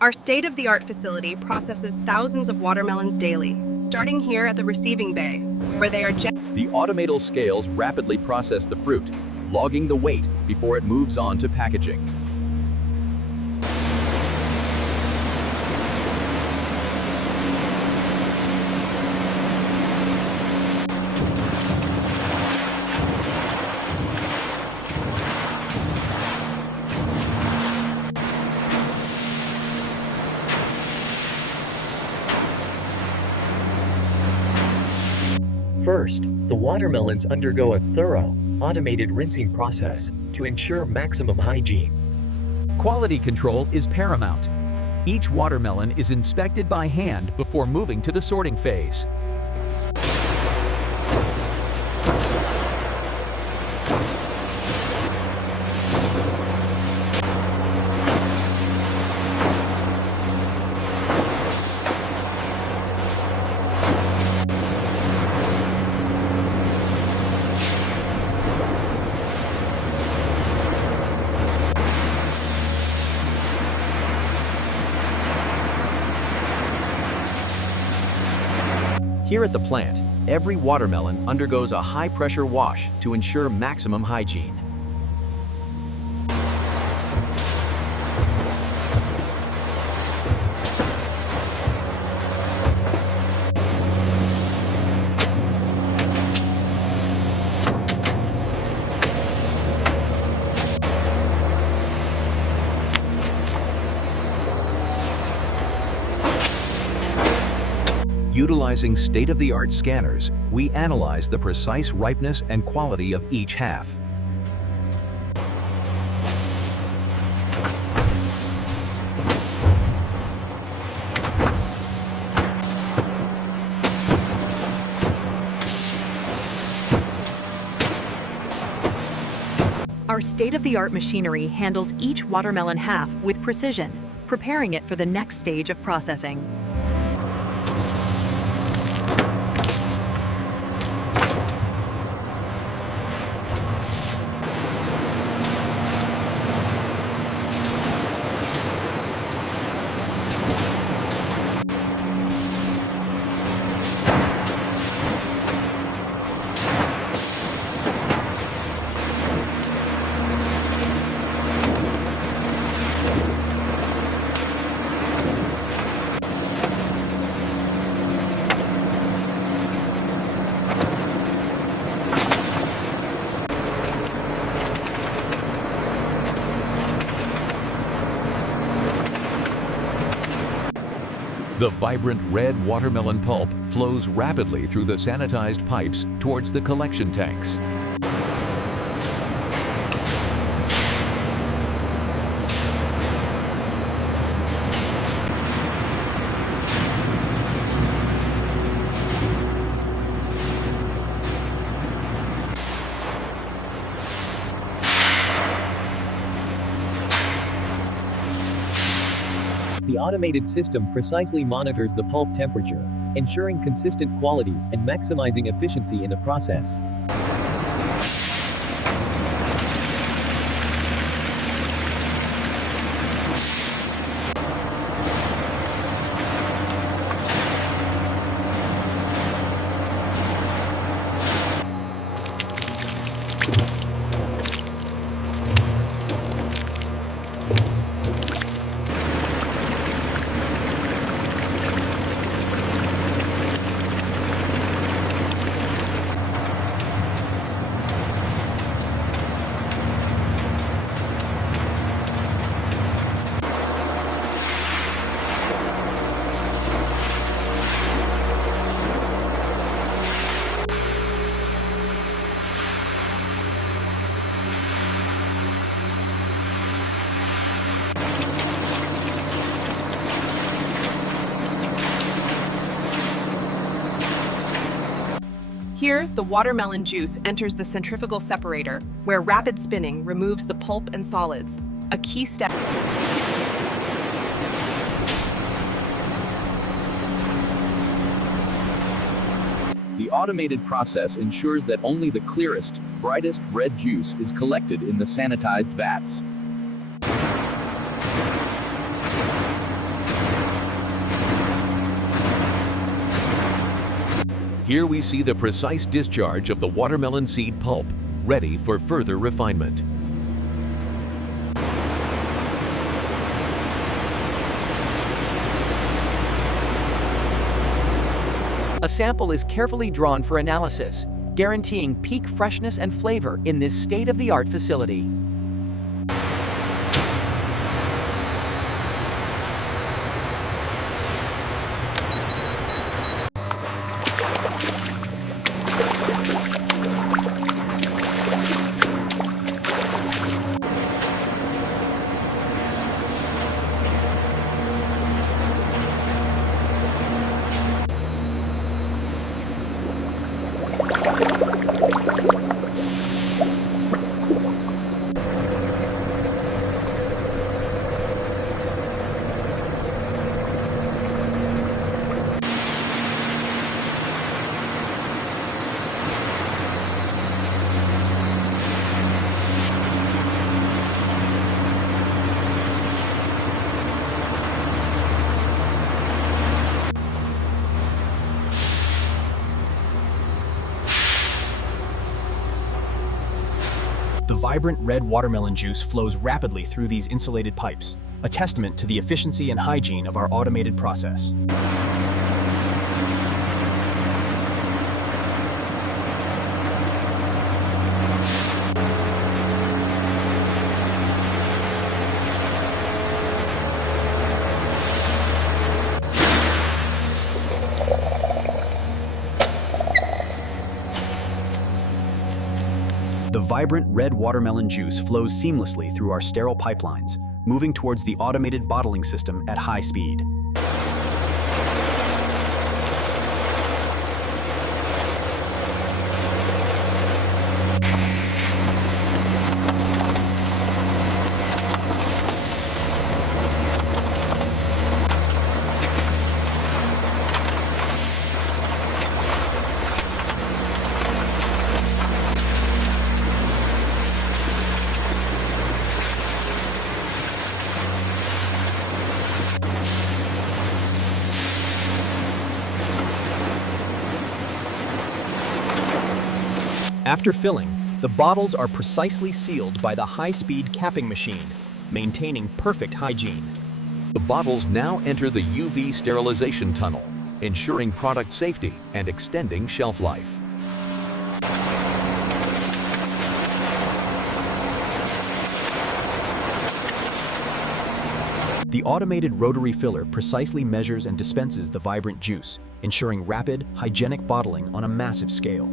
Our state-of-the-art facility processes thousands of watermelons daily, starting here at the receiving bay, where they are The automated scales rapidly process the fruit, logging the weight before it moves on to packaging. First, the watermelons undergo a thorough, automated rinsing process to ensure maximum hygiene. Quality control is paramount. Each watermelon is inspected by hand before moving to the sorting phase. Here at the plant, every watermelon undergoes a high-pressure wash to ensure maximum hygiene. Utilizing state-of-the-art scanners, we analyze the precise ripeness and quality of each half. Our state-of-the-art machinery handles each watermelon half with precision, preparing it for the next stage of processing. The vibrant red watermelon pulp flows rapidly through the sanitized pipes towards the collection tanks. The automated system precisely monitors the pulp temperature, ensuring consistent quality and maximizing efficiency in the process. Here, the watermelon juice enters the centrifugal separator, where rapid spinning removes the pulp and solids, a key step. The automated process ensures that only the clearest, brightest red juice is collected in the sanitized vats. Here we see the precise discharge of the watermelon seed pulp, ready for further refinement. A sample is carefully drawn for analysis, guaranteeing peak freshness and flavor in this state-of-the-art facility. The vibrant red watermelon juice flows rapidly through these insulated pipes, a testament to the efficiency and hygiene of our automated process. The vibrant red watermelon juice flows seamlessly through our sterile pipelines, moving towards the automated bottling system at high speed. After filling, the bottles are precisely sealed by the high-speed capping machine, maintaining perfect hygiene. The bottles now enter the UV sterilization tunnel, ensuring product safety and extending shelf life. The automated rotary filler precisely measures and dispenses the vibrant juice, ensuring rapid, hygienic bottling on a massive scale.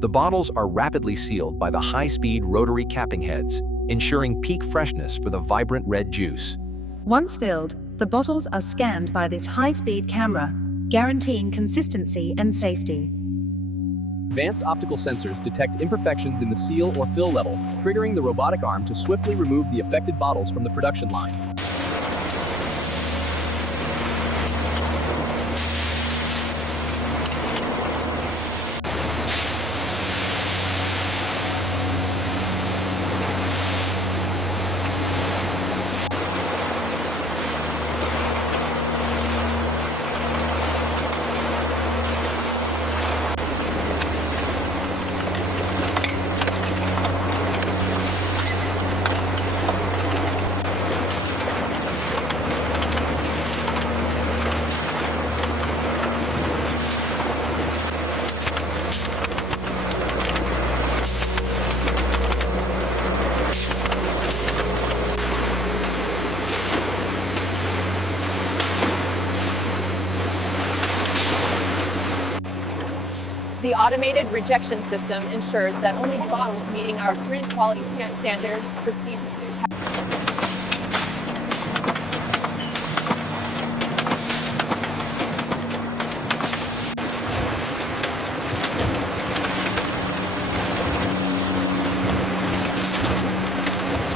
The bottles are rapidly sealed by the high-speed rotary capping heads, ensuring peak freshness for the vibrant red juice. Once filled, the bottles are scanned by this high-speed camera, guaranteeing consistency and safety. Advanced optical sensors detect imperfections in the seal or fill level, triggering the robotic arm to swiftly remove the affected bottles from the production line. The automated rejection system ensures that only bottles meeting our stringent quality standards proceed to food.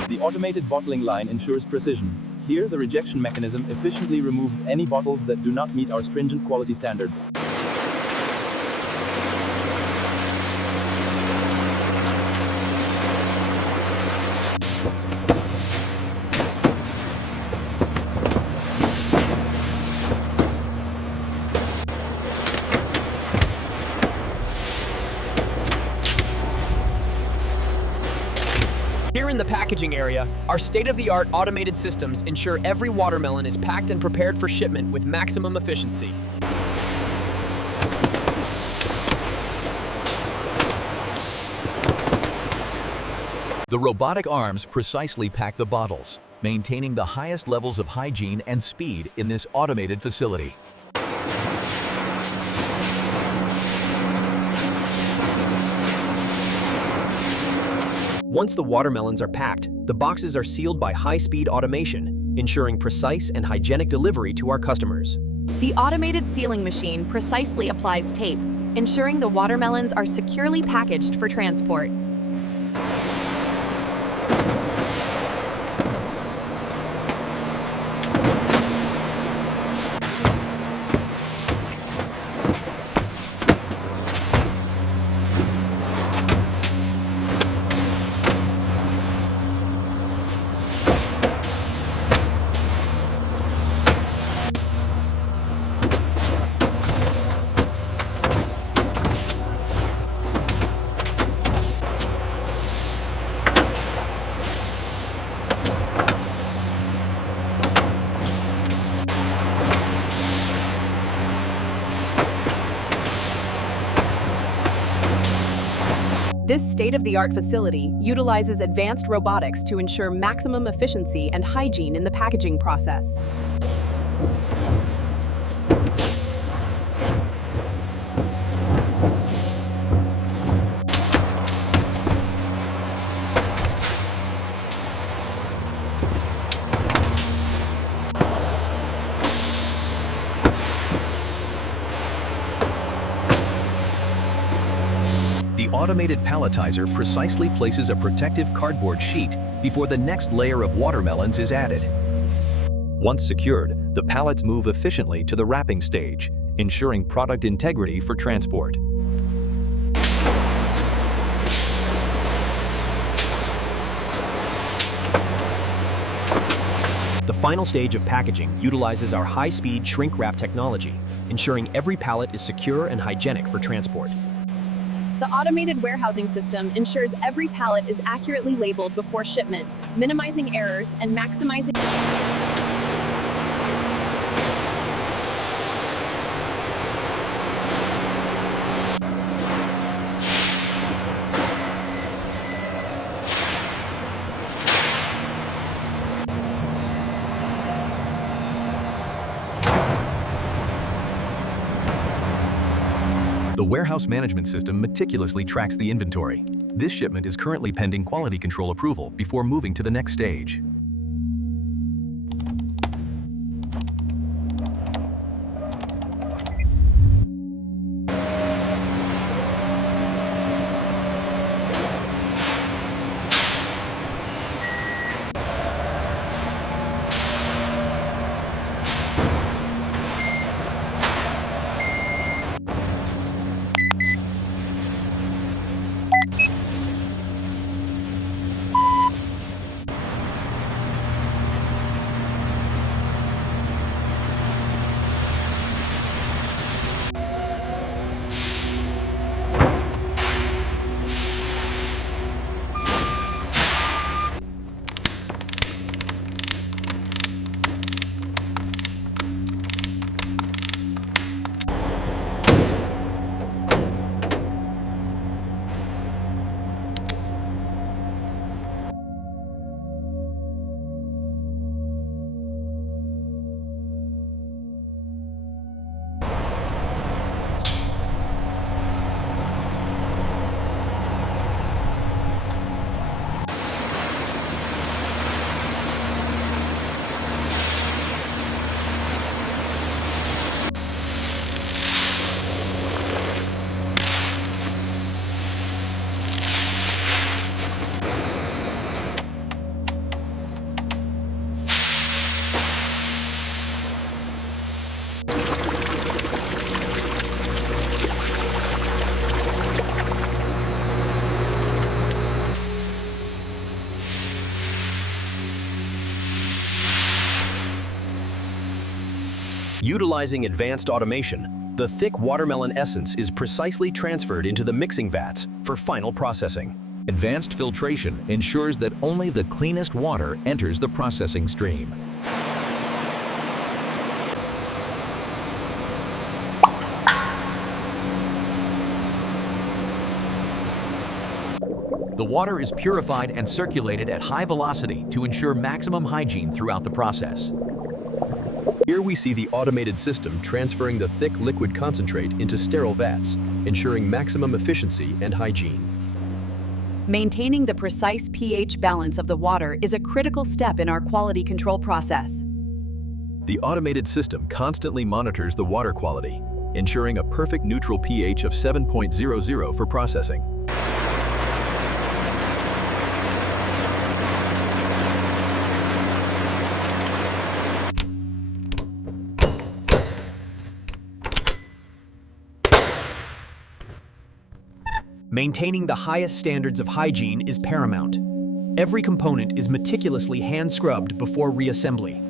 The automated bottling line ensures precision. Here, the rejection mechanism efficiently removes any bottles that do not meet our stringent quality standards. Here in the packaging area, our state-of-the-art automated systems ensure every watermelon is packed and prepared for shipment with maximum efficiency. The robotic arms precisely pack the bottles, maintaining the highest levels of hygiene and speed in this automated facility. Once the watermelons are packed, the boxes are sealed by high-speed automation, ensuring precise and hygienic delivery to our customers. The automated sealing machine precisely applies tape, ensuring the watermelons are securely packaged for transport. This state-of-the-art facility utilizes advanced robotics to ensure maximum efficiency and hygiene in the packaging process. The automated palletizer precisely places a protective cardboard sheet before the next layer of watermelons is added. Once secured, the pallets move efficiently to the wrapping stage, ensuring product integrity for transport. The final stage of packaging utilizes our high-speed shrink wrap technology, ensuring every pallet is secure and hygienic for transport. The automated warehousing system ensures every pallet is accurately labeled before shipment, minimizing errors and maximizing. The warehouse management system meticulously tracks the inventory. This shipment is currently pending quality control approval before moving to the next stage. Utilizing advanced automation, the thick watermelon essence is precisely transferred into the mixing vats for final processing. Advanced filtration ensures that only the cleanest water enters the processing stream. The water is purified and circulated at high velocity to ensure maximum hygiene throughout the process. Here we see the automated system transferring the thick liquid concentrate into sterile vats, ensuring maximum efficiency and hygiene. Maintaining the precise pH balance of the water is a critical step in our quality control process. The automated system constantly monitors the water quality, ensuring a perfect neutral pH of 7.00 for processing. Maintaining the highest standards of hygiene is paramount. Every component is meticulously hand-scrubbed before reassembly.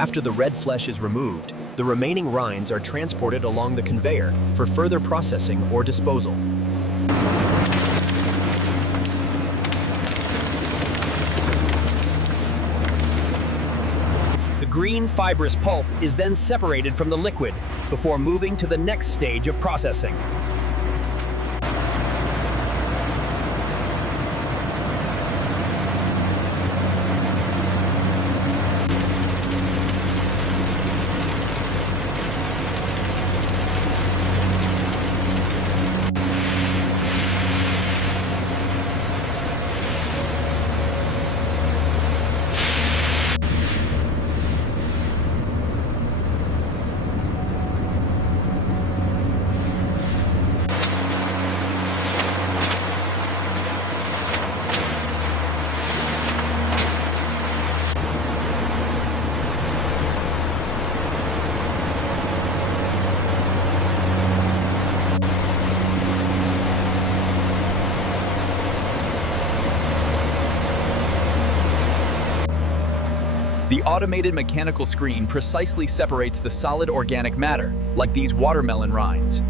After the red flesh is removed, the remaining rinds are transported along the conveyor for further processing or disposal. The green fibrous pulp is then separated from the liquid before moving to the next stage of processing. The automated mechanical screen precisely separates the solid organic matter, like these watermelon rinds.